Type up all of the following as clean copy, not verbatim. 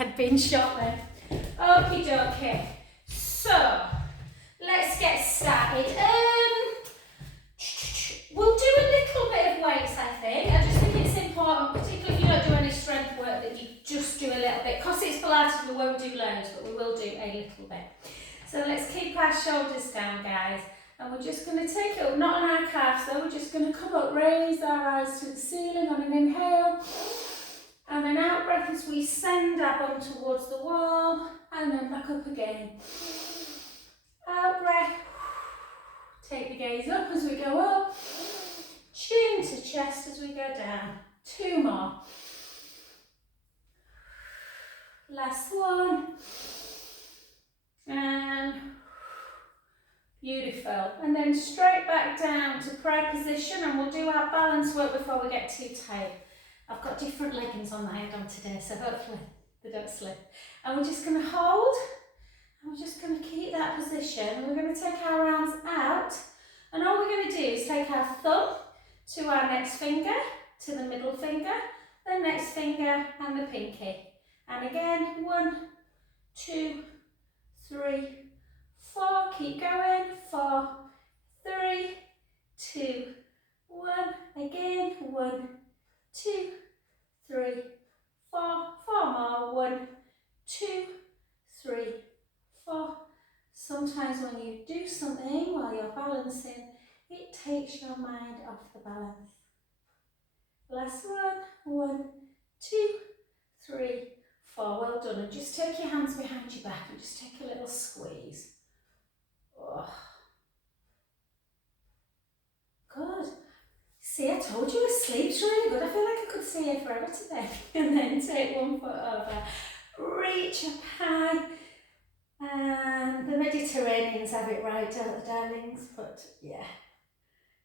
head being shot then. Okie dokie. So, let's get started. We'll do a little bit of weights, I think. I just think it's important, particularly if you don't do any strength work, that you just do a little bit. Because it's Pilates, we won't do loads, but we will do a little bit. So let's keep our shoulders down, guys. And we're just going to take it up, not on our calves though, we're just going to come up, raise our eyes to the ceiling on an inhale. And then out breath as we send our bum towards the wall, and then back up again. Out breath. Take the gaze up as we go up. Chin to chest as we go down. 2 more. Last one. And beautiful. And then straight back down to prayer position, and we'll do our balance work before we get too tight. I've got different leggings on that I had on today, so hopefully they don't slip. And we're just going to hold, and we're just going to keep that position. We're going to take our arms out, and all we're going to do is take our thumb to our next finger, to the middle finger, the next finger, and the pinky. And again, 1, 2, 3, 4, keep going, 4, 3, 2, 1, again, 1, 2, 3, 4, 4 more, 1, 2, 3, 4. Sometimes when you do something while you're balancing, it takes your mind off the balance. Last one, 1, 2, 3, 4, well done. And just take your hands behind your back and just take a little squeeze. Oh. Good. See, I told you sleep's really good. I feel like I could stay here forever today. And then take 1 foot over. Reach up high. And the Mediterraneans have it right, don't the darlings? But yeah,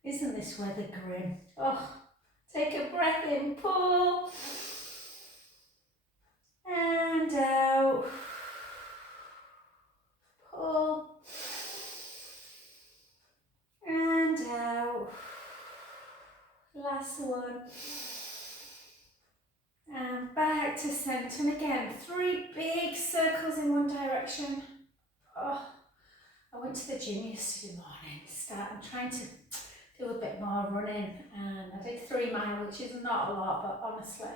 isn't this weather grim? Oh, take a breath in, pull. And out. Pull. And out. Last one. And back to centre. And again, 3 big circles in one direction. Oh, I went to the gym yesterday morning. I'm trying to do a bit more running, and I did 3 miles, which is not a lot, but honestly,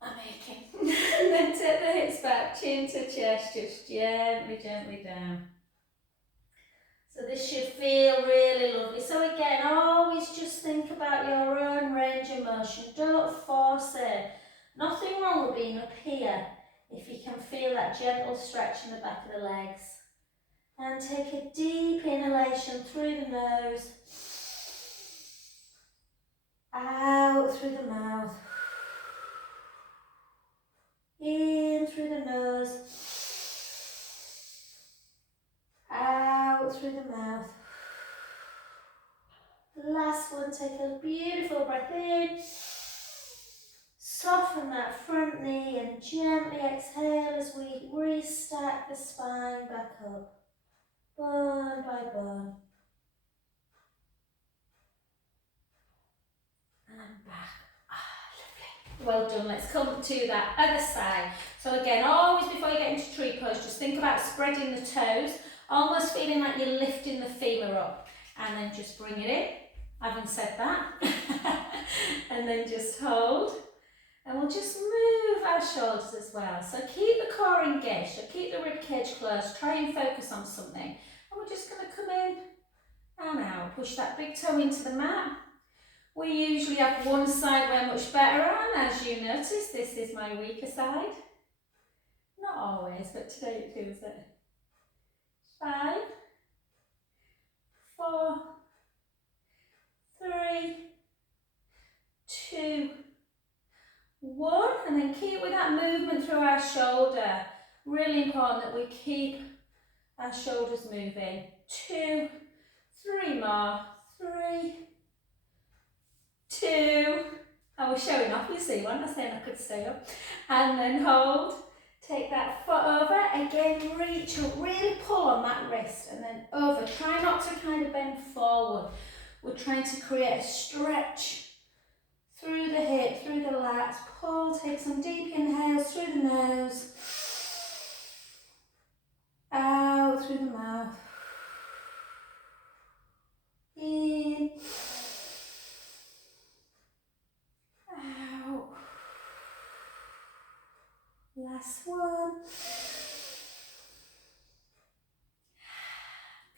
I'm aching. And then take the hips back, chin to chest, just gently, gently down. So this should feel really lovely. So again, always just think about your own range of motion. Don't force it. Nothing wrong with being up here if you can feel that gentle stretch in the back of the legs. And take a deep inhalation through the nose. Out through the mouth. In through the nose. Out through the mouth. Last one, take a beautiful breath in. Soften that front knee and gently exhale as we restack the spine back up, bone by bone. And back. Lovely. Well done. Let's come to that other side. So again, always before you get into tree pose, just think about spreading the toes, almost feeling like you're lifting the femur up, and then just bring it in. Having said that, and then just hold. And we'll just move our shoulders as well. So keep the core engaged, so keep the rib cage closed, try and focus on something. And we're just going to come in and out. Push that big toe into the mat. We usually have one side we're much better on. As you notice, this is my weaker side. Not always, but today it feels it. 5, 4, 3, 2, 1, and then keep with that movement through our shoulder. Really important that we keep our shoulders moving. 2, 3 more. 3, 2. I was showing off, you see, wasn't I saying I could stay up? And then hold. Take that foot over. Again, reach up. Really pull on that wrist and then over. Try not to kind of bend forward. We're trying to create a stretch through the hip, through the lats. Pull, take some deep inhales Last one.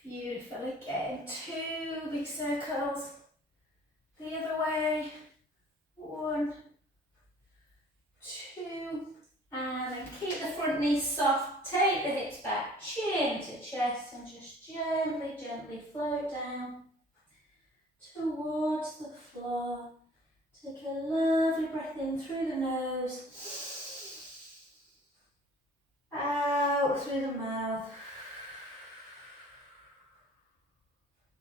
Beautiful. Again, 2 big circles. The other way. 1, 2, and then keep the front knees soft. Take the hips back, chin to chest, and just gently, gently float down towards the floor. Take a lovely breath in through the nose, out through the mouth,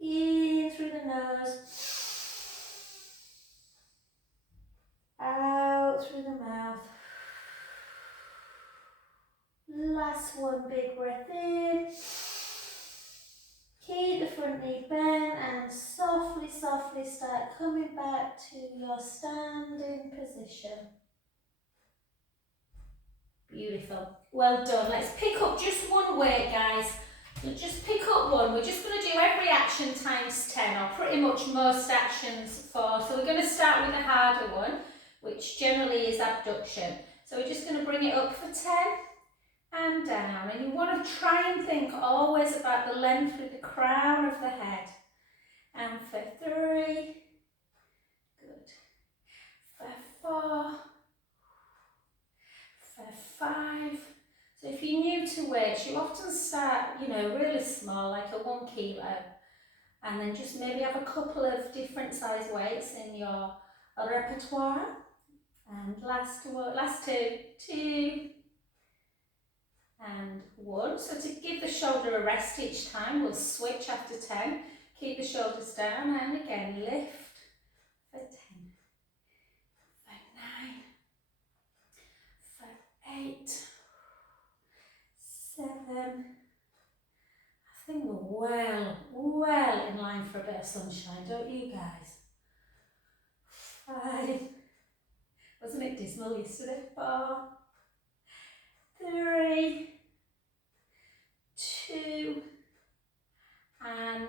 in through the nose, out through the mouth. Last one, big breath in. Keep the front knee bent and softly, softly start coming back to your standing position. Beautiful. Well done. Let's pick up just one weight, guys. So just pick up one. We're just going to do every action times 10, or pretty much most actions for. So we're going to start with the harder one, which generally is abduction. So we're just going to bring it up for 10 and down. And you want to try and think always about the length with the crown of the head. And for 3, good. For 4, for 5. So if you're new to weights, you often start, really small, like a 1 kilo, and then just maybe have a couple of different size weights in your repertoire. And last 2, 2, and 1. So to give the shoulder a rest each time, we'll switch after 10. Keep the shoulders down, and again lift for 10, for 9, for 8, 7. I think we're well in line for a bit of sunshine, don't you guys? 5. Wasn't it dismal yesterday? 4, 3, 2, and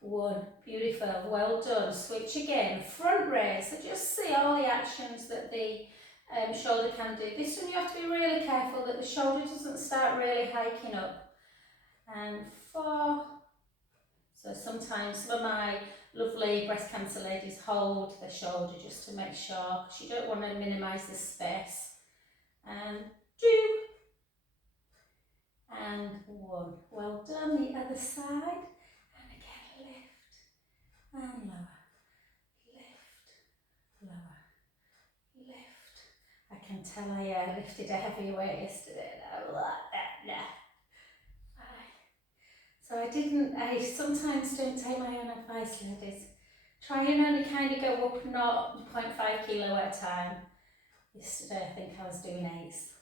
1. Beautiful. Well done. Switch again. Front raise. So just see all the actions that the shoulder can do. This one you have to be really careful that the shoulder doesn't start really hiking up. And 4. So sometimes some of my lovely breast cancer ladies hold their shoulder just to make sure, because you don't want to minimise the space. And 2, and 1. Well done. The other side. And again, lift and lower. Lift, lower, lift. I can tell I lifted a heavier weight yesterday. So I sometimes don't take my own advice, ladies. Try and only kind of go up 0.5 kilo at a time. Yesterday I think I was doing 8s.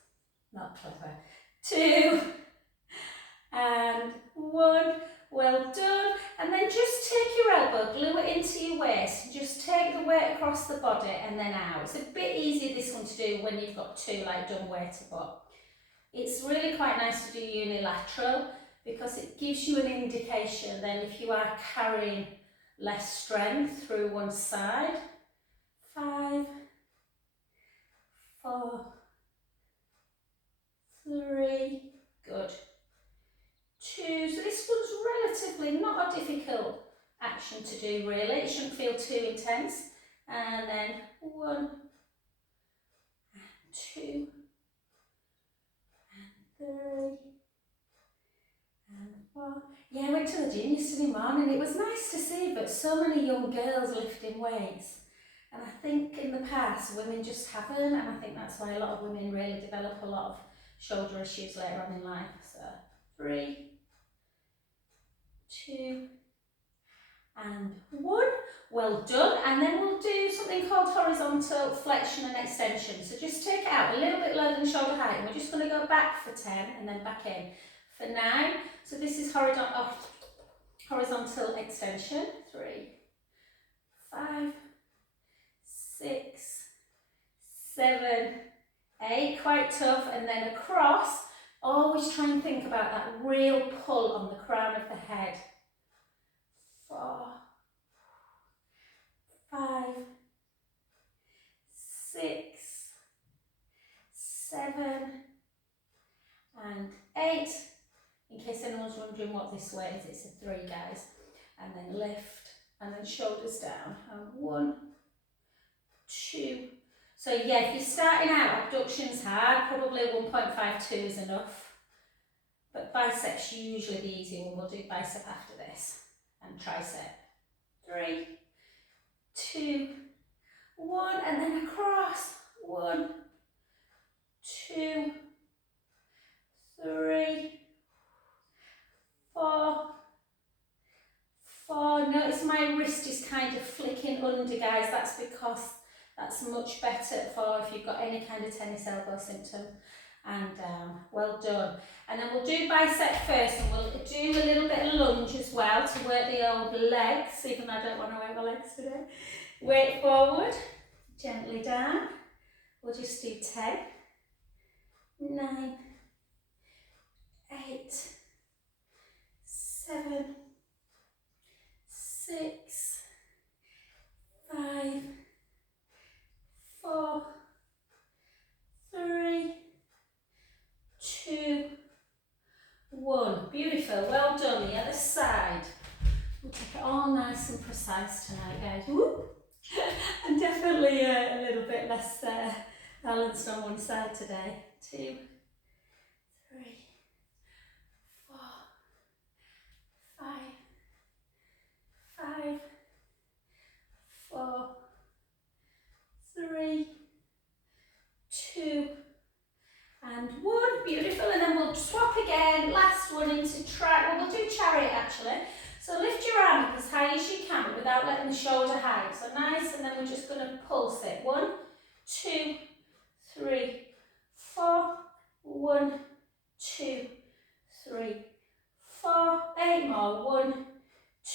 Not clever. 2, and 1. Well done. And then just take your elbow, glue it into your waist, and just take the weight across the body and then out. It's a bit easier this one to do when you've got 2 like dumb waiter, but it's really quite nice to do unilateral because it gives you an indication then if you are carrying less strength through one side. 5, 4, 3, good. 2, so this one's relatively not a difficult action to do really, it shouldn't feel too intense. And then 1, and 2, and 3, and 4. Yeah, I went to the gym yesterday morning. It was nice to see, but so many young girls lifting weights. And I think in the past, women just haven't, and I think that's why a lot of women really develop a lot of shoulder issues later on in life. So 3, 2, and 1. Well done. And then we'll do something called horizontal flexion and extension. So just take it out a little bit lower than shoulder height, and we're just going to go back for 10 and then back in for 9. So this is horizontal extension. 3, 5, 6, 7, 8. Quite tough. And then across. Always try and think about that real pull on the crown of the head. 4, 5, 6, 7, and 8. In case anyone's wondering what this way is, it's a 3, guys. And then lift, and then shoulders down. And 1, 2. So yeah, if you're starting out, abductions hard, probably 1.52 is enough. But biceps usually the easy one. We'll do bicep after this. And tricep. 3, 2, 1, and then across. 1, 2, 3, 4. Notice my wrist is kind of flicking under, guys. That's because that's much better for if you've got any kind of tennis elbow symptom. And down. Well done. And then we'll do bicep first, and we'll do a little bit of lunge as well to work the old legs, even though I don't want to work my legs today. Weight forward, gently down. We'll just do 10, 9, 8, 7, 6, 5, 4, 3, 2, 1. Beautiful, well done. The other side. We'll take it all nice and precise tonight, guys. Woo! And definitely a little bit less balanced on one side today. 2, 3, 4, 5, 5, 4, 3, 2, and 1. Beautiful. And then we'll swap again. Last one into we'll do chariot actually. So lift your arm up as high as you can, but without letting the shoulder hang. So nice, and then we're just going to pulse it. 1, 2, 3, 4. 1, 2, 3, 4. 8 more. 1,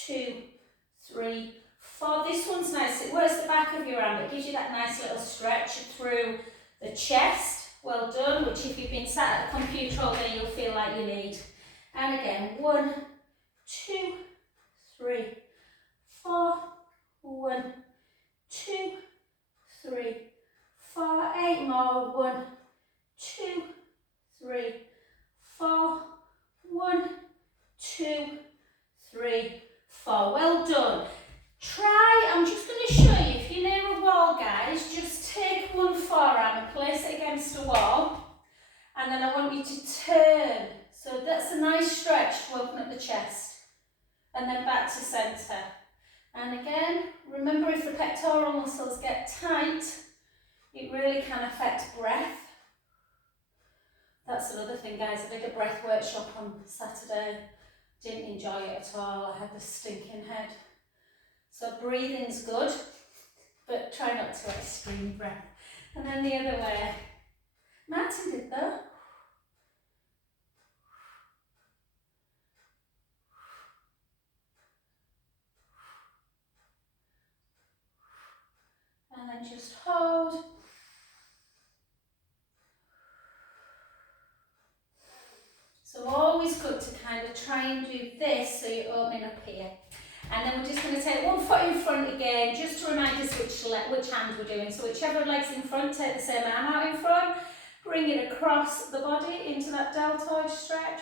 2, 3, 4. This one's nice. It works the back of your arm. It gives you that nice little stretch through the chest. Well done, which if you've been sat at the computer all day, you'll feel like you need. And again, 1, 2, 3, 4. 1, 2, 3, 4. 8 more. 1, 2, 3, 4. 1, 2, 3, 4. Well done. I'm just going to show you, if you're near a wall, guys, just take one forearm and place it against a wall, and then I want you to turn. So that's a nice stretch to open up the chest, and then back to centre. And again, remember, if the pectoral muscles get tight, it really can affect breath. That's another thing, guys. I did a breath workshop on Saturday. Didn't enjoy it at all. I had the stinking head. So breathing's good, but try not to extreme breath. And then the other way. Martin did that. And then just hold. So always good to kind of try and do this so you're opening up here. And then we're just going to take one foot in front again, just to remind us which hand we're doing. So whichever leg's in front, take the same arm out in front, bring it across the body into that deltoid stretch.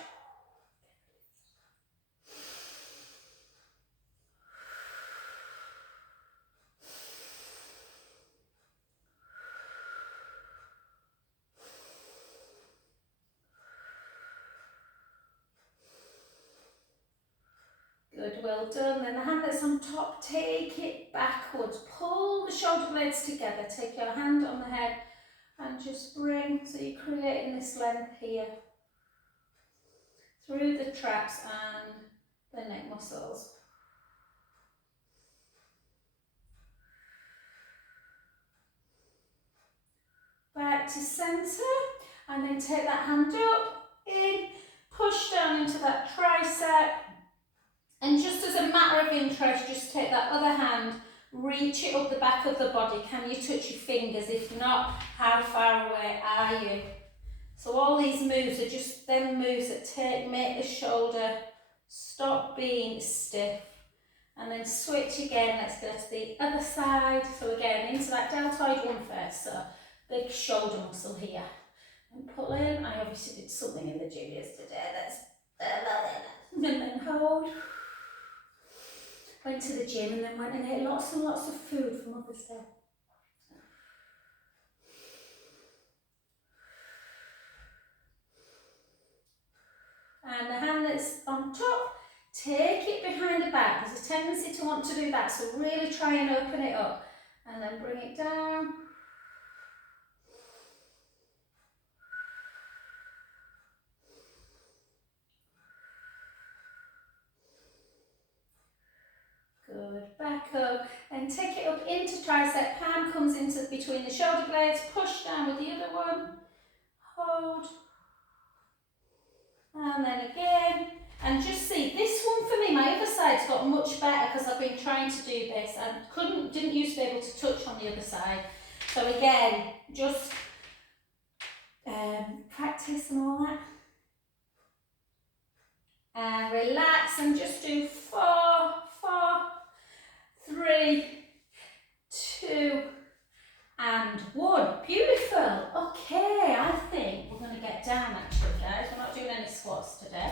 Good, well done. Then the hand that's on top, take it backwards. Pull the shoulder blades together. Take your hand on the head and just bring, so you're creating this length here through the traps and the neck muscles. Back to centre, and then take that hand up, in, push down into that tricep. And just as a matter of interest, just take that other hand, reach it up the back of the body. Can you touch your fingers? If not, how far away are you? So all these moves are just them moves that make the shoulder stop being stiff. And then switch again. Let's go to the other side. So again, into that deltoid one first. So big shoulder muscle here. and pull in. I obviously did something in the gym yesterday. And then hold. Went to the gym and then went and ate lots and lots of food for Mother's Day. And the hand that's on top, take it behind the back. There's a tendency to want to do that, so really try and open it up. And then bring it down. Good, back up. And take it up into tricep. Palm comes into between the shoulder blades. Push down with the other one. Hold. And then again. And just see, this one for me, my other side's got much better because I've been trying to do this and didn't used to be able to touch on the other side. So again, just practice and all that. And relax and just do 4, 3, 2, and 1. Beautiful. Okay, I think we're going to get down actually, guys. We're not doing any squats today.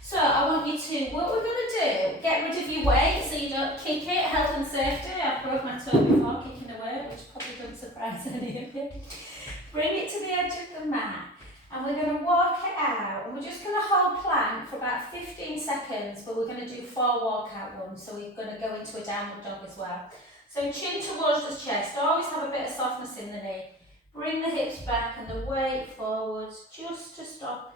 So I want you to, what we're going to do, get rid of your weight so you don't kick it, health and safety. I've broke my toe before kicking away, which probably doesn't surprise any of you. Bring it to the edge of the mat and we're going to walk it out. And we're just going to hold plank for about 15 seconds, but we're going to do 4 walkout ones. So we're going to go into a downward dog as well. So chin towards the chest, always have a bit of softness in the knee. Bring the hips back and the weight forwards just to stop.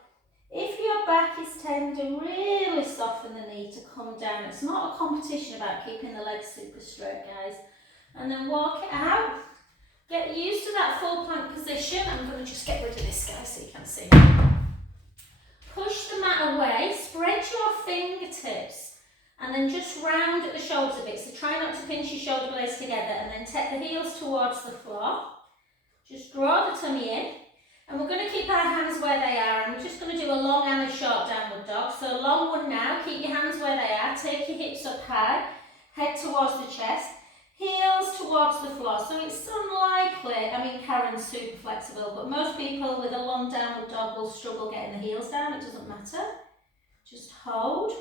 If your back is tender, really soften the knee to come down. It's not a competition about keeping the legs super straight, guys. And then walk it out. Get used to that full plank position. I'm going to just get rid of this guy so you can see. Push the mat away, spread your fingertips, and then just round at the shoulders a bit. So try not to pinch your shoulder blades together, and then take the heels towards the floor. Just draw the tummy in. And we're going to keep our hands where they are, and we're just going to do a long and a short downward dog. So a long one now, keep your hands where they are, take your hips up high, head towards the chest, heels towards the floor. So it's unlikely, I mean Karen's super flexible, but most people with a long downward dog will struggle getting the heels down, it doesn't matter. Just hold.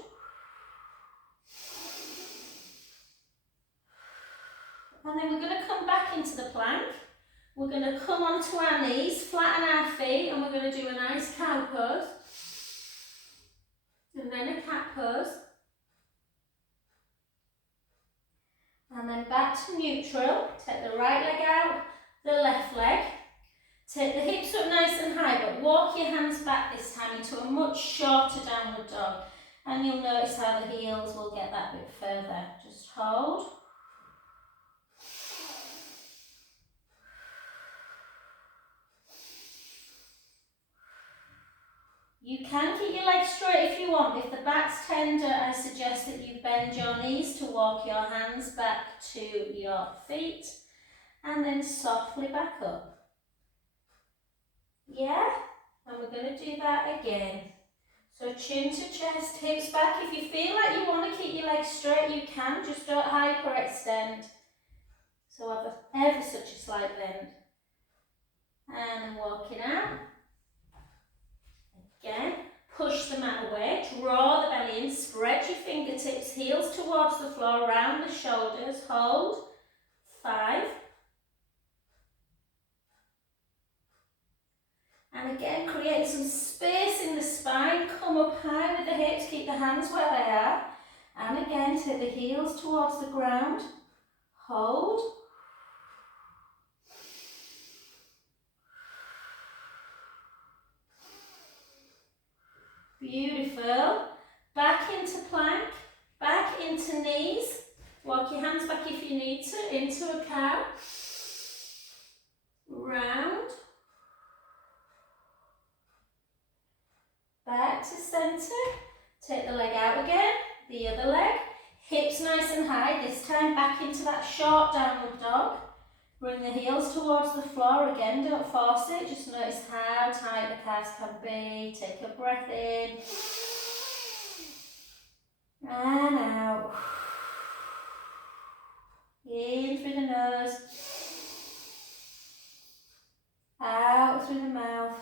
And then we're going to come back into the plank. We're going to come onto our knees, flatten our feet, and we're going to do a nice cow pose. And then a cat pose. And then back to neutral. Take the right leg out, the left leg. Take the hips up nice and high, but walk your hands back this time into a much shorter downward dog. And you'll notice how the heels will get that bit further. Just hold. You can keep your legs straight if you want. If the back's tender, I suggest that you bend your knees to walk your hands back to your feet and then softly back up. Yeah? And we're going to do that again. So chin to chest, hips back. If you feel like you want to keep your legs straight, you can. Just don't hyperextend. So have ever such a slight bend. And then walking out. Again, push the mat away, draw the belly in, spread your fingertips, heels towards the floor, round the shoulders, hold, 5. And again, create some space in the spine, come up high with the hips, keep the hands where they are. And again, take the heels towards the ground, hold. Beautiful. Back into plank, back into knees. Walk your hands back if you need to, into a cow. Round. Back to centre. Take the leg out again, the other leg. Hips nice and high, this time back into that short downward dog. Bring the heels towards the floor again, don't force it, just notice how tight the calves can be. Take a breath in. And out. In through the nose. Out through the mouth.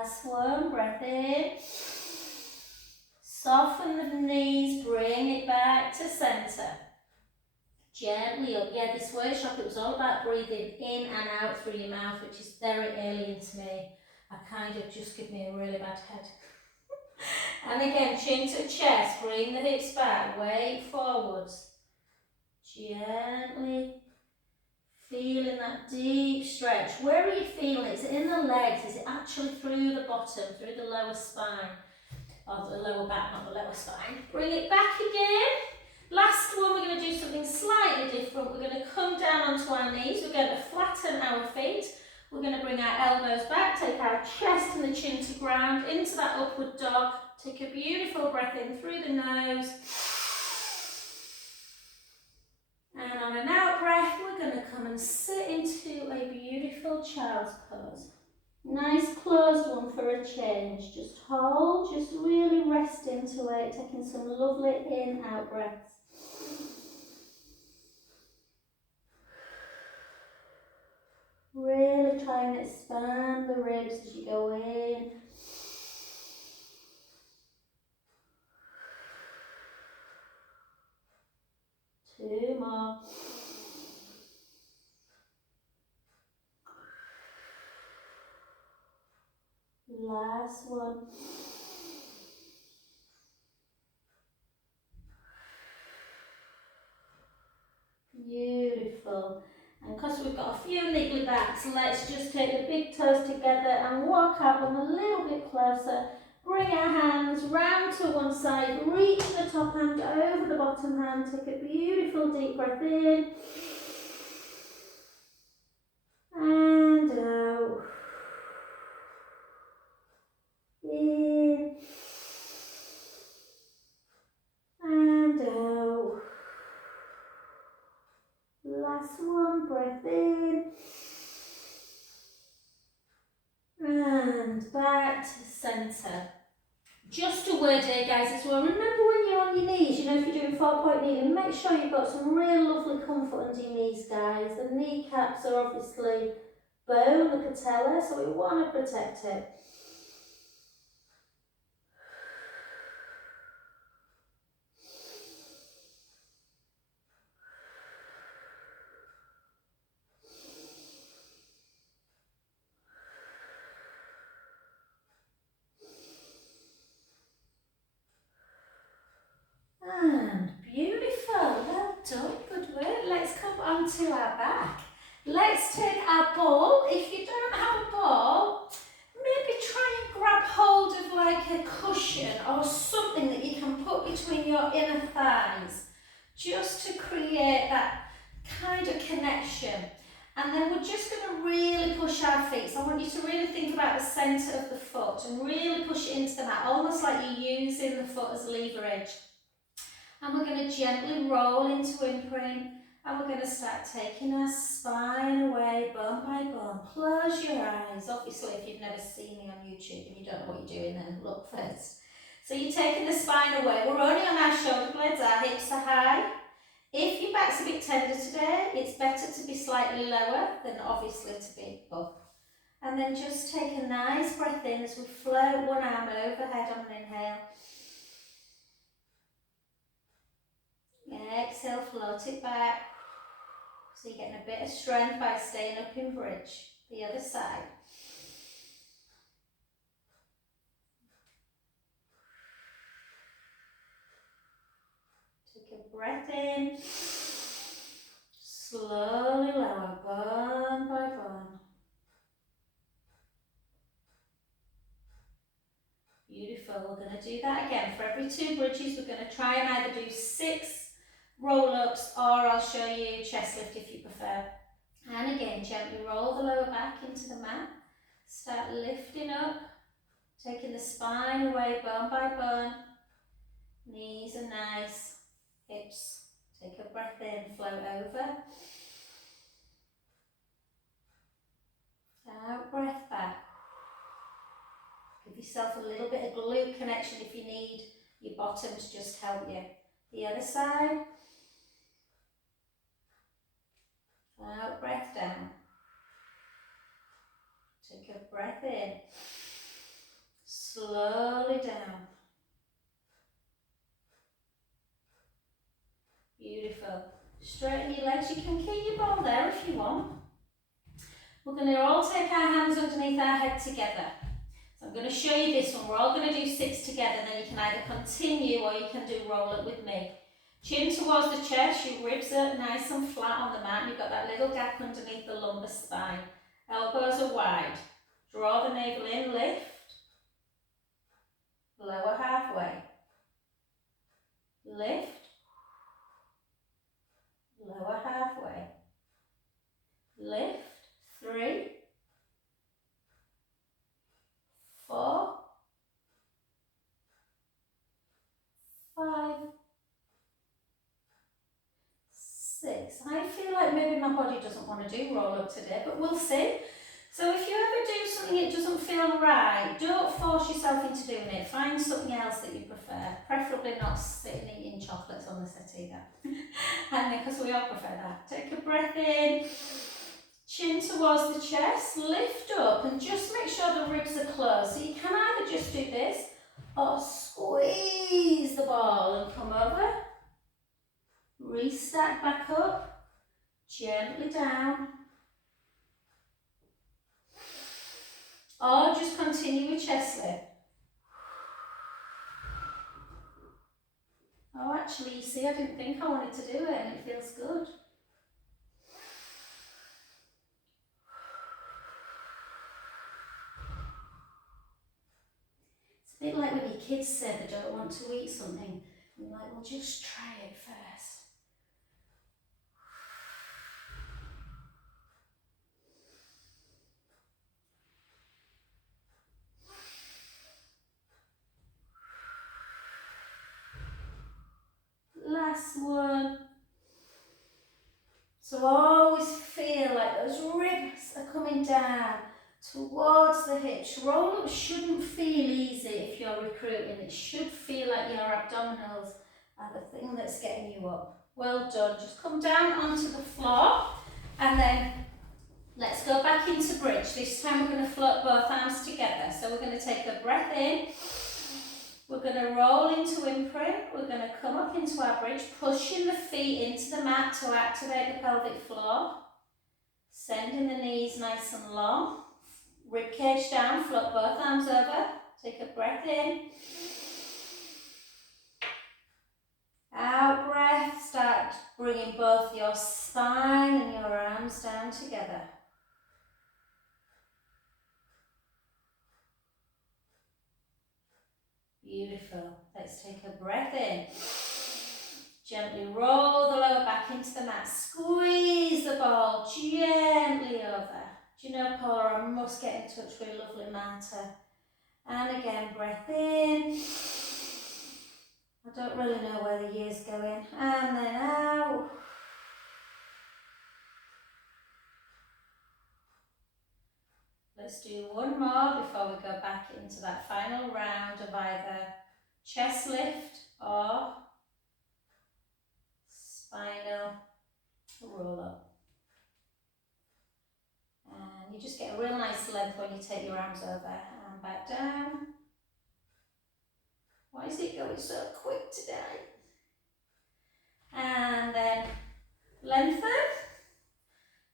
Last one, breath in. Soften the knees, bring it back to centre. Gently up. Yeah, this workshop, it was all about breathing in and out through your mouth, which is very alien to me. I kind of just give me a really bad head. And again, chin to chest, bring the hips back, weight forwards. Gently feeling that deep stretch. Where are you feeling it? Is it in the legs? Is it actually through the bottom, through the lower spine? Or the lower back, not the lower spine. Bring it back again. Last one, we're going to do something slightly different. We're going to come down onto our knees. We're going to flatten our feet. We're going to bring our elbows back, take our chest and the chin to ground, into that upward dog. Take a beautiful breath in through the nose. And on an out breath, we're going to come and sit into a beautiful child's pose. Nice closed one for a change. Just hold, just really rest into it, taking some lovely in-out breaths. Really try and expand the ribs as you go in. Two more. Last one. Beautiful. And because we've got a few niggly backs, let's just take the big toes together and walk up them a little bit closer. Bring our hands round to one side, reach the top hand over the bottom hand, take a beautiful deep breath in. And out. In. And out. Last one, breath in. And back to centre. Just a word here, guys, as well. Remember when you're on your knees, you know, if you're doing 4-point kneeling, make sure you've got some real lovely comfort under your knees, guys. The kneecaps are obviously bone, the patella, so we want to protect it. And beautiful, well done, good work. Let's come onto our back. Let's take our ball. If you don't have a ball, maybe try and grab hold of like a cushion or something that you can put between your inner thighs, just to create that kind of connection. And then we're just going to really push our feet. So I want you to really think about the centre of the foot and really push it into the mat, almost like you're using the foot as leverage. And we're going to gently roll into imprint, and we're going to start taking our spine away, bone by bone. Close your eyes. Obviously, if you've never seen me on YouTube and you don't know what you're doing, then look first. So you're taking the spine away. We're only on our shoulder blades, our hips are high. If your back's a bit tender today, it's better to be slightly lower than obviously to be up. And then just take a nice breath in as we float one arm overhead on an inhale. Exhale, float it back. So you're getting a bit of strength by staying up in bridge. The other side. Take a breath in. Slowly lower, bone by bone. Beautiful. We're going to do that again. For every 2 bridges, we're going to try and either do 6 roll-ups, or I'll show you chest lift if you prefer. And again, gently roll the lower back into the mat. Start lifting up, taking the spine away bone by bone. Knees are nice, hips. Take a breath in, float over. Out, breath back. Give yourself a little bit of glute connection if you need your bottoms, just help you. The other side. Out, breath down. Take a breath in. slowly down. Beautiful. Straighten your legs. You can keep your ball there if you want. We're going to all take our hands underneath our head together. So I'm going to show you this one. We're all going to do 6 together, then you can either continue or you can do roll it with me. Chin towards the chest, your ribs are nice and flat on the mat. You've got that little gap underneath the lumbar spine. Elbows are wide. Draw the navel in, lift. Lower halfway. Lift. Lower halfway. Lift. 3, 4, 5, 6. I feel like maybe my body doesn't want to do roll up today, but we'll see. So if you ever do something that doesn't feel right, don't force yourself into doing it. Find something else that you prefer, preferably not sitting eating chocolates on the settee either. And because we all prefer that. Take a breath in, chin towards the chest, lift up and just make sure the ribs are closed. So you can either just do this or squeeze the ball and come over. Restack back up, gently down. Or just continue with chest lift. Oh, actually, you see, I didn't think I wanted to do it and it feels good. It's a bit like when your kids say they don't want to eat something. I'm like, well, just try it first. Last one. So always feel like those ribs are coming down towards the hips. Roll up shouldn't feel easy if you're recruiting. It should feel like your abdominals are the thing that's getting you up. Well done. Just come down onto the floor and then let's go back into bridge. This time we're going to float both arms together. So we're going to take a breath in. We're going to roll into imprint. We're going to come up into our bridge, pushing the feet into the mat to activate the pelvic floor. Sending the knees nice and long. Rib cage down, float both arms over. Take a breath in. Out breath. Start bringing both your spine and your arms down together. Beautiful. Let's take a breath in. Gently roll the lower back into the mat. Squeeze the ball gently over. Do you know, Paula, I must get in touch with lovely Marta. And again, breath in. I don't really know where the year's going. And then out. Let's do one more before we go back into that final round of either chest lift or spinal roll up. And you just get a real nice length when you take your arms over and back down. Why is it going so quick today? And then lengthen.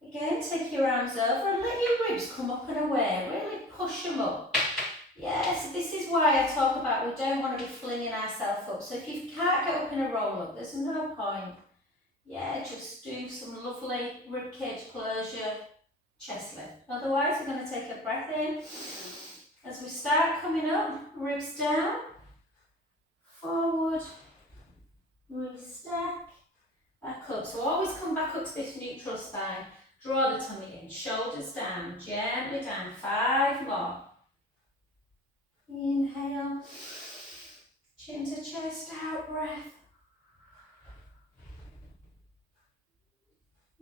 Again, take your arms over and let your ribs come up and away. Really push them up. Yes, this is why I talk about we don't want to be flinging ourselves up. So if you can't get up in a roll up, there's no point. Yeah, just do some lovely rib cage closure, chest lift. Otherwise, we're going to take a breath in. As we start coming up, ribs down, forward, restack, back up. So always come back up to this neutral spine. Draw the tummy in, shoulders down, gently down. 5 more. Inhale, chin to chest, out breath.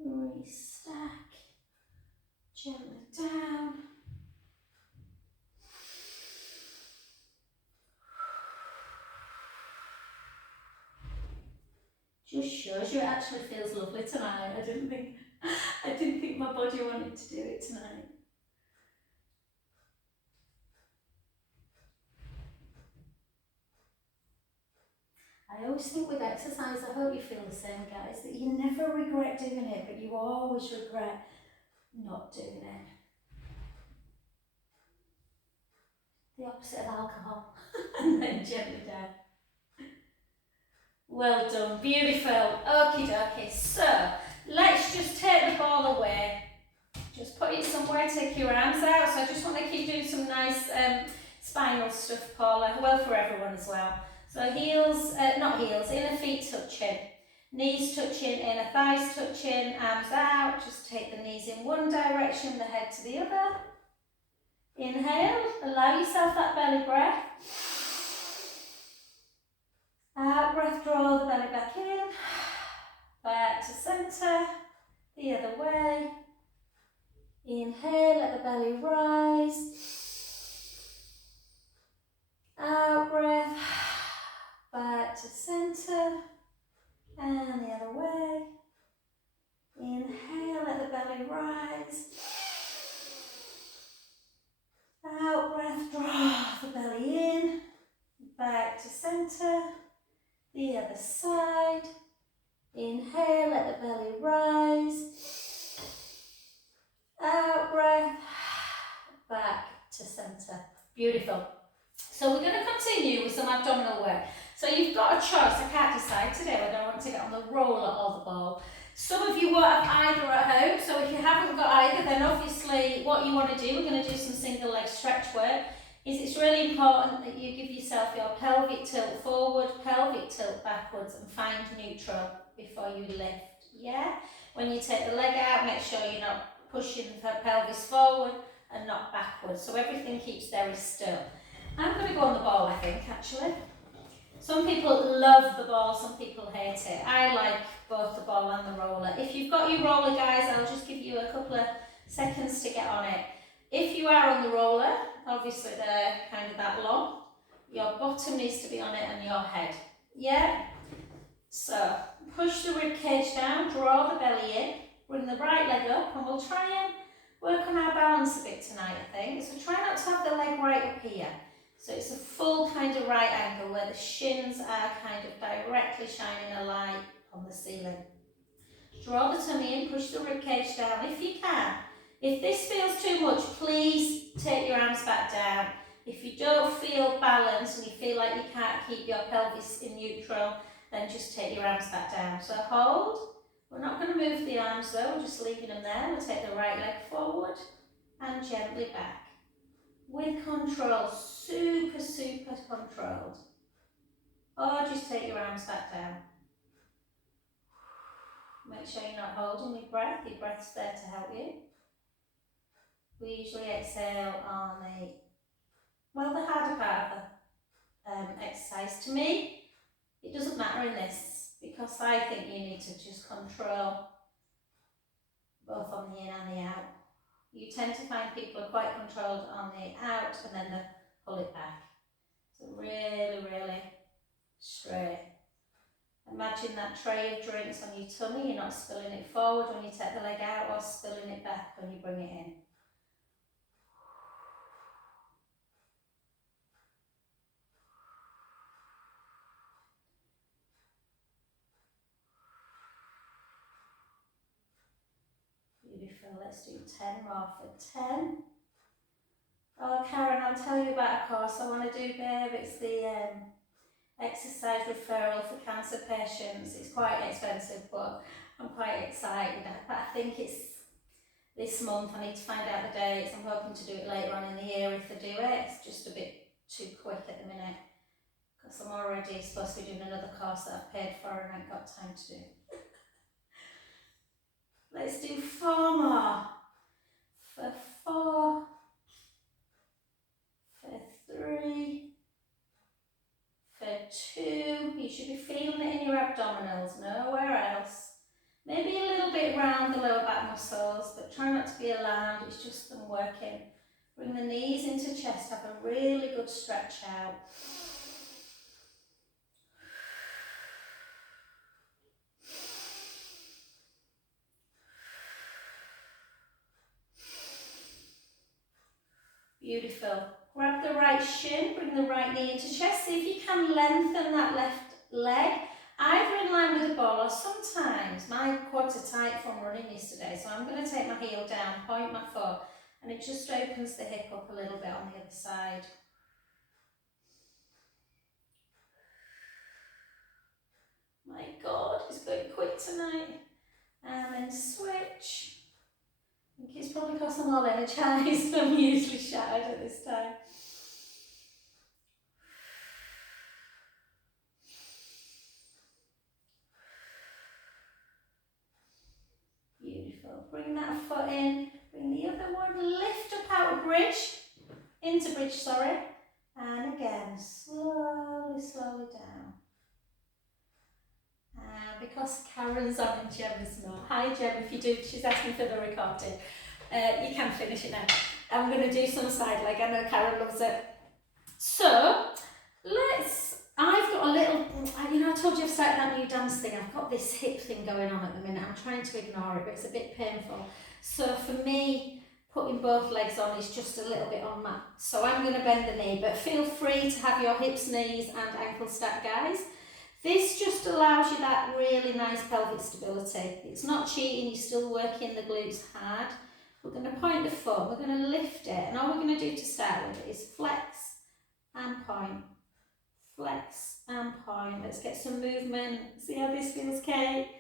Restack, gently down. Just shows you it actually feels lovely tonight. I didn't think my body wanted to do it tonight. I always think with exercise, I hope you feel the same, guys, that you never regret doing it, but you always regret not doing it. The opposite of alcohol. And then gently down. Well done, beautiful. Okie dokie. So, let's just take the ball away. Just put it somewhere, take your arms out. So I just want to keep doing some nice spinal stuff, Paula. Well, for everyone as well. So heels, not heels, inner feet touching. Knees touching, inner thighs touching, arms out. Just take the knees in one direction, the head to the other. Inhale, allow yourself that belly breath. Out breath, draw the belly back in. Back to centre, the other way. Inhale, let the belly rise. Out breath, back to centre, and the other way. Inhale, let the belly rise. Out breath, draw the belly in. Back to centre, the other side. Inhale, let the belly rise. Out breath, back to centre. Beautiful. So we're going to continue with some abdominal work. So you've got a choice. I can't decide today whether I want to get on the roller or the ball. Some of you won't have either at home, so if you haven't got either, then obviously what you want to do, we're going to do some single leg stretch work, is it's really important that you give yourself your pelvic tilt forward, pelvic tilt backwards, and find neutral before you lift. Yeah? When you take the leg out, make sure you're not pushing the pelvis forward and not backwards, so everything keeps very still. I'm going to go on the ball, I think, actually. Some people love the ball, some people hate it. I like both the ball and the roller. If you've got your roller, guys, I'll just give you a couple of seconds to get on it. If you are on the roller, obviously they're kind of that long, your bottom needs to be on it and your head. Yeah? So, push the rib cage down, draw the belly in, bring the right leg up, and we'll try and work on our balance a bit tonight, I think. So try not to have the leg right up here. So it's a full kind of right angle where the shins are kind of directly shining a light on the ceiling. Draw the tummy in, push the rib cage down if you can. If this feels too much, please take your arms back down. If you don't feel balanced and you feel like you can't keep your pelvis in neutral, then just take your arms back down. So hold. We're not going to move the arms though, we're just leaving them there. We'll take the right leg forward and gently back. With control, super, super controlled. Or just take your arms back down. Make sure you're not holding your breath's there to help you. We usually exhale on the harder part of the exercise. To me, it doesn't matter in this, because I think you need to just control both on the in and the out. You tend to find people are quite controlled on the out and then they pull it back. So really, really straight. Imagine that tray of drinks on your tummy, you're not spilling it forward when you take the leg out or spilling it back when you bring it in. Beautiful, let's do 10 more for 10. Oh Karen, I'll tell you about a course I want to do, babe. It's the exercise referral for cancer patients. It's quite expensive, but I'm quite excited. But I think it's this month. I need to find out the dates. I'm hoping to do it later on in the year if they do it. It's just a bit too quick at the minute, because I'm already supposed to be doing another course that I've paid for and I ain't got time to do. Let's do 4 more. For 4, for 3, for 2. You should be feeling it in your abdominals, nowhere else. Maybe a little bit round the lower back muscles, but try not to be alarmed, it's just them working. Bring the knees into chest, have a really good stretch out. Beautiful. Grab the right shin, bring the right knee into chest. See if you can lengthen that left leg, either in line with the ball or sometimes my quads are tight from running yesterday, so I'm going to take my heel down, point my foot, and it just opens the hip up a little bit on the other side. My God, it's going quick tonight. And then switch. I think it's probably because I'm all energised. I'm usually shattered at this time. Beautiful. Bring that foot in. Bring the other one. Lift up out of bridge. Into bridge, sorry. And again, slowly, slowly down. Because Karen's on and Gemma's not. Hi Gem, if you do, she's asking for the recording. You can finish it now. I'm going to do some side leg. I know Karen loves it. So, I've got a little, I told you I've started that new dance thing. I've got this hip thing going on at the minute. I'm trying to ignore it, but it's a bit painful. So for me, putting both legs on is just a little bit on that. So I'm going to bend the knee, but feel free to have your hips, knees and ankles stacked, guys. This just allows you that really nice pelvic stability. It's not cheating, you're still working the glutes hard. We're going to point the foot, we're going to lift it, and all we're going to do to start with is flex and point. Flex and point. Let's get some movement. See how this feels, Kate?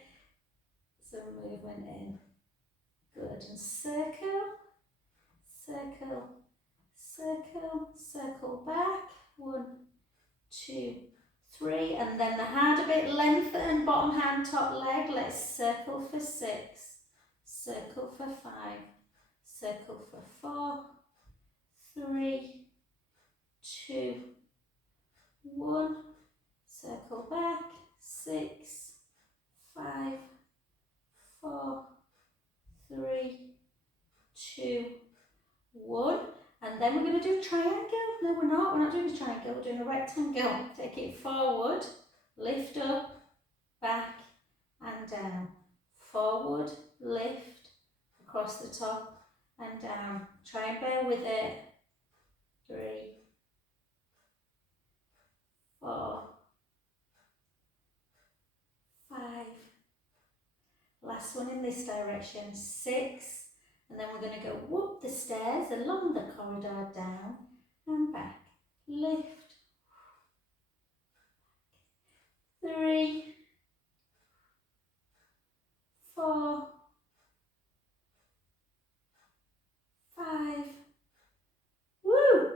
Some movement in. Good. And circle, circle, circle, circle back. 1, 2, 3, and then the harder bit, lengthen, bottom hand, top leg. Let's circle for 6, circle for 5, circle for 4, 3, 2, 1, circle back, 6, 5, 4, 3, 2, 1. And then we're going to do a triangle. No, we're not doing a triangle, we're doing a rectangle. Take it forward, lift up, back and down. Forward, lift, across the top and down. Try and bear with it. 3, 4, 5. Last one in this direction. 6. And then we're going to go up the stairs, along the corridor, down and back. Lift. 3, 4, 5. Woo!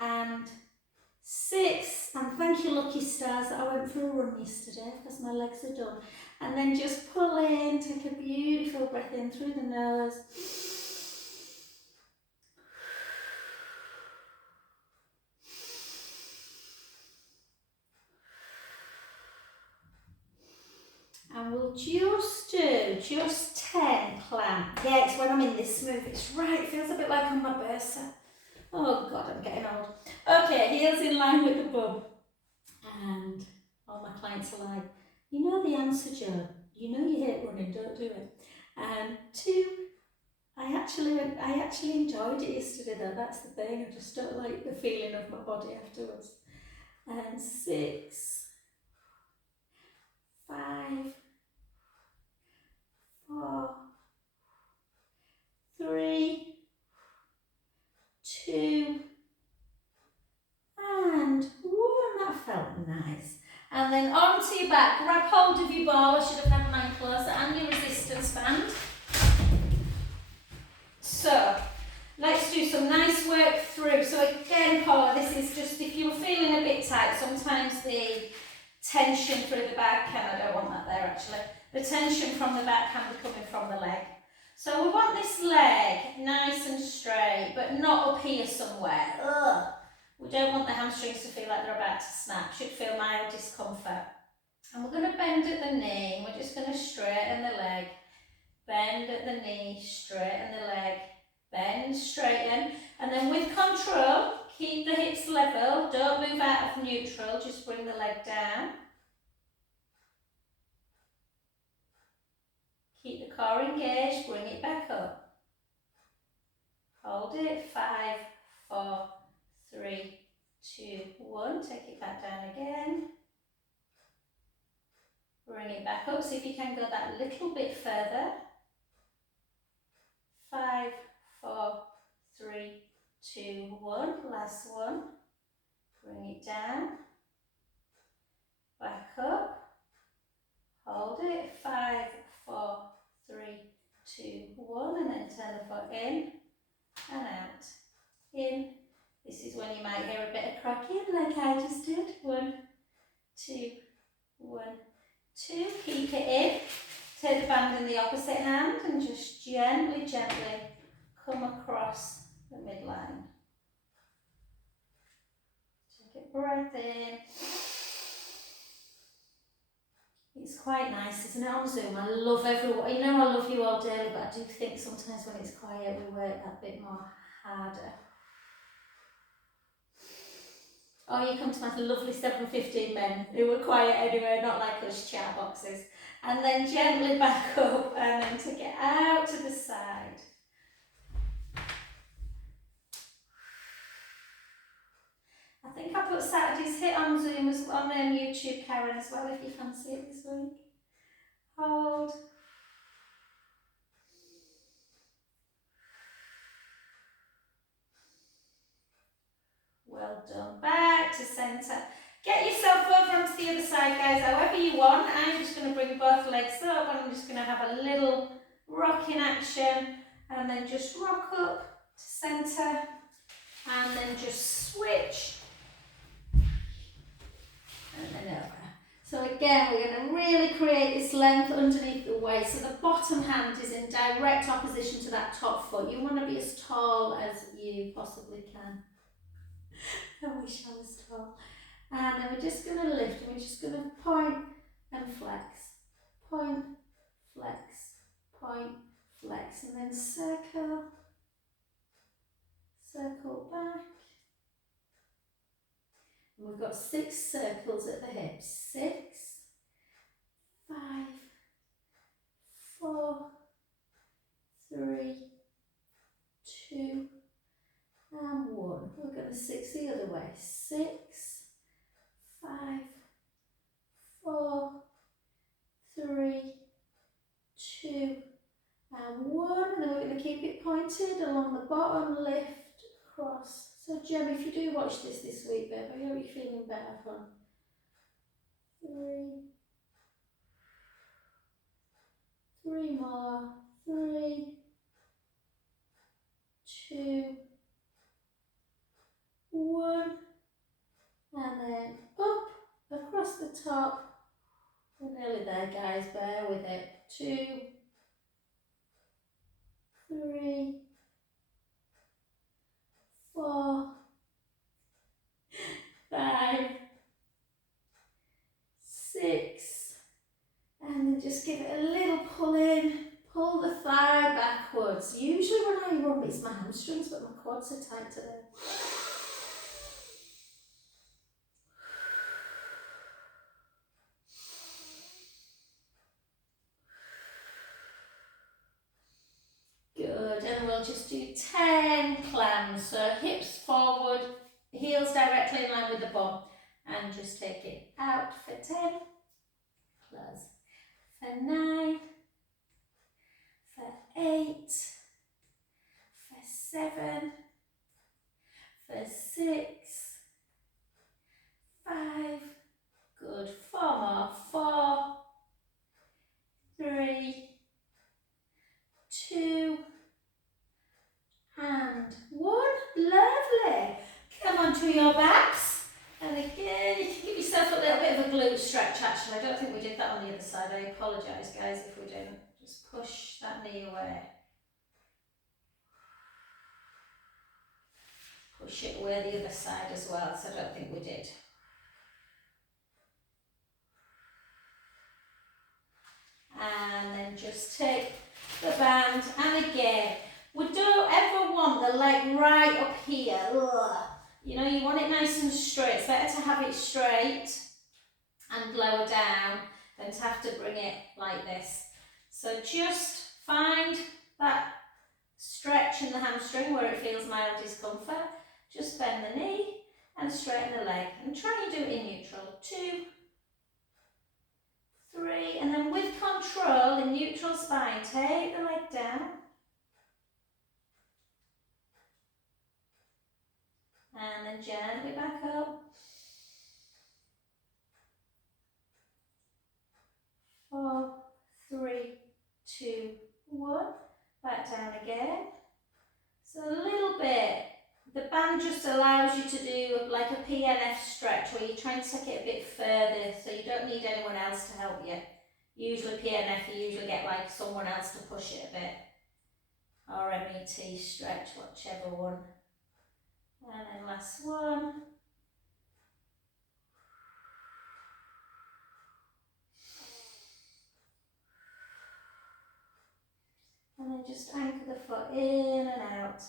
And 6. And thank you, lucky stars, that I went for a run yesterday because my legs are done. And then just pull in, take a beautiful breath in through the nose. And we'll just do 10 clamp. Yeah, it's when I'm in this move. It's right, it feels a bit like on my bursa. Oh God, I'm getting old. Okay, heels in line with the bum. And all my clients are like, you know the answer, Joan. You know you hate running, don't do it. And 2, I actually enjoyed it yesterday though, that's the thing. I just don't like the feeling of my body afterwards. And 6, 5, 4, 3, 2, and 1. That felt nice. And then onto your back, grab hold of your ball. I should have had mine closer, and your resistance band. So let's do some nice work through. So again, Paula, this is just if you're feeling a bit tight, sometimes the tension through the back, and I don't want that there actually, the tension from the back can be coming from the leg. So we want this leg nice and straight, but not up here somewhere. Ugh. We don't want the hamstrings to feel like they're about to snap. Should feel mild discomfort. And we're going to bend at the knee. We're just going to straighten the leg. Bend at the knee, straighten the leg. Bend, straighten. And then with control, keep the hips level. Don't move out of neutral. Just bring the leg down. Keep the core engaged. Bring it back up. Hold it. 5, 4, 3, 2, 1. Take it back down again. Bring it back up, see if you can go that little bit further. 5, 4, 3, 2, 1. Last one. Bring it down. Back up. Hold it. 5, 4, 3, 2, 1. And then turn the foot in and out. In. This is when you might hear a bit of cracking like I just did. 1, 2, 1, 2. Keep it in. Take the band in the opposite hand and just gently, gently come across the midline. Take a breath in. It's quite nice, isn't it, on Zoom? I love everyone. You know I love you all daily, but I do think sometimes when it's quiet we work that bit more harder. Oh, you come to my lovely 7:15 men who were quiet anyway, not like us chat boxes. And then gently back up and then take it out to the side. I think I put Saturday's hit on Zoom as on YouTube, Karen, as well, if you fancy it this week. Hold. Well done. Back to centre. Get yourself over onto the other side, guys, however you want. I'm just going to bring both legs up and I'm just going to have a little rocking action and then just rock up to centre and then just switch and then over. So again, we're going to really create this length underneath the waist. So the bottom hand is in direct opposition to that top foot. You want to be as tall as you possibly can. I wish I was tall. And then we're just going to lift and we're just going to point and flex. Point, flex, point, flex. And then circle, circle back. And we've got 6 circles at the hips. 6, 5, 4, 3, 2, and 1. We're going to 6 the other way. 6, 5, 4, 3, 2, and 1. And then we're going to keep it pointed along the bottom, lift, cross. So Jem, if you do watch this week, babe, I hope you're feeling better, hon. 3 more. 3, 2, 1. And then up, across the top. We're nearly there, guys, bear with it. 2, 3, 4, 5, 6, and then just give it a little pull in, pull the thigh backwards. Usually when I run, it's my hamstrings, but my quads are tight today. Good, and we'll just do 10 clams. So hips forward, heels directly in line with the bum, and just take it out for 10, close, for 9, for 8, for 7, for 6, 5, good, 4 more, 4, 3, 2, and 1. Lovely. Come onto your backs. And again, you can give yourself a little bit of a glute stretch actually. I don't think we did that on the other side. I apologise, guys, if we didn't. Just push that knee away. Push it away the other side as well, so I don't think we did. And then just take the band, and again, we don't ever want the leg right up here. Ugh. You know, you want it nice and straight. It's better to have it straight and lower down than to have to bring it like this. So just find that stretch in the hamstring where it feels mild discomfort. Just bend the knee and straighten the leg and try and do it in neutral. 2, 3, and then with control in neutral spine, take the leg down. And then gently back up. 4, 3, 2, 1. Back down again. So a little bit. The band just allows you to do like a PNF stretch where you're trying to take it a bit further, so you don't need anyone else to help you. Usually PNF, you usually get like someone else to push it a bit. Or MET stretch, whichever one. And then last one. And then just anchor the foot in and out.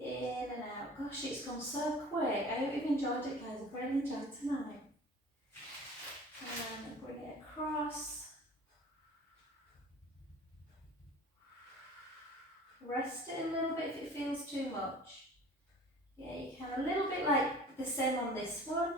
In and out. Gosh, it's gone so quick. I hope you've enjoyed it, guys. I've really enjoyed tonight. And bring it across. Rest it a little bit if it feels too much. Yeah, you can a little bit like the same on this one.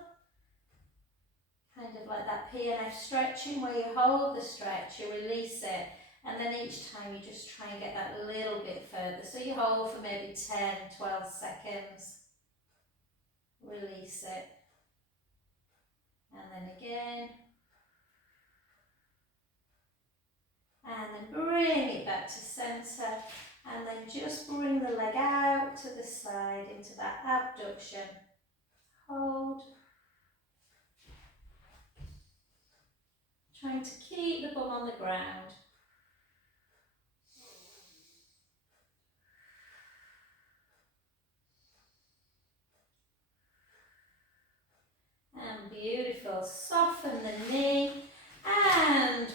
Kind of like that PNF stretching where you hold the stretch, you release it, and then each time you just try and get that a little bit further. So you hold for maybe 10, 12 seconds. Release it. And then again. And then bring it back to centre. And then just bring the leg out to the side into that abduction. Hold. Trying to keep the bum on the ground. And beautiful. Soften the knee. And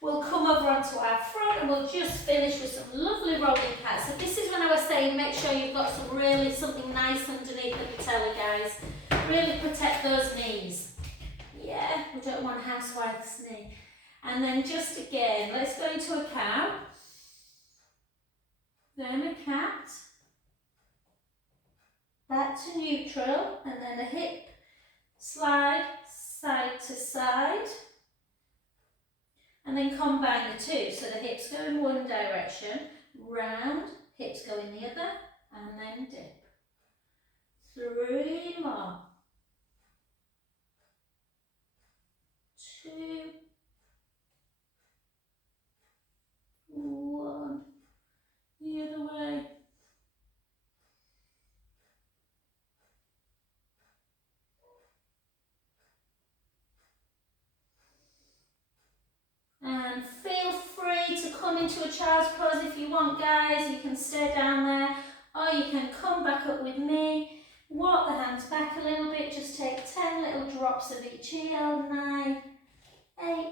we'll come over onto our front and we'll just finish with some lovely rolling cats. So this is when I was saying make sure you've got something nice underneath the patella, guys. Really protect those knees. Yeah, we don't want housewife's knee. And then just again, let's go into a cow. Then a cat. Back to neutral, and then a hip slide side to side. And then combine the two. So the hips go in one direction, round, hips go in the other, and then dip. 3 more. 2, 1, the other way. And feel free to come into a child's pose if you want, guys. You can stay down there, or you can come back up with me. Walk the hands back a little bit, just take 10 little drops of each heel. 9, 8,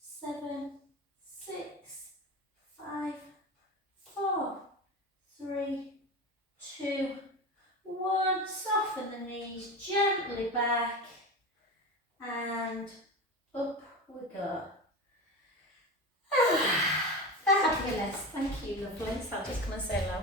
7, 6, 5, 4, 3, 2, 1. Soften the knees, gently back, and up we go. Fabulous. Thank you, lovely. So I'll just come and say hello.